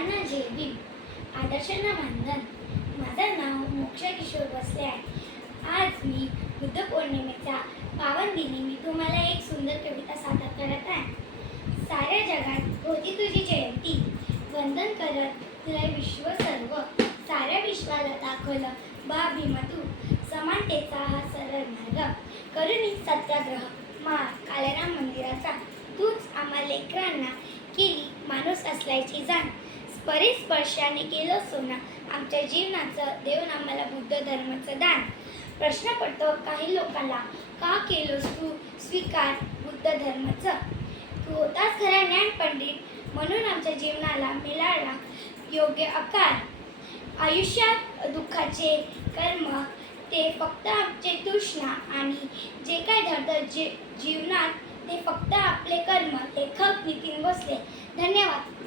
सर्वांना जय भीम. आदर्शांना वंदन. माझं नाव मोक्षा किशोर भोसले आहे. आज मी बुद्ध पौर्णिमेचा पावन दिनी मी तुम्हाला एक सुंदर कविता सादर करत आहे. साऱ्या जगात होती तुझी जयंती, वंदन करत तुला विश्व सर्व. साऱ्या विश्वाला दाखवलं बा भीमा तू, समानतेचा हा सरळ मार्ग. करुणी सत्याग्रह कालेराम मंदिराचा, तूच आम्हा लेकरांना केली माणूस असल्याची जाण. स्पर्शाने केलं सोना आमच्या जीवनाचं, देऊन आम्हाला बुद्ध धर्माचं दान. प्रश्न पडतो काही लोकांना, का केलोस तू स्वीकार बुद्ध धर्माचं? तू होतास खरा ज्ञान पंडित, म्हणून आमच्या जीवनाला मिळाला योग्य आकार. आयुष्यात दुःखाचे कर्म ते फक्त आमचे तृष्णा, आणि जे काय घडतं जीवनात ते फक्त आपले कर्म. लेखक नितीन भोसले. धन्यवाद.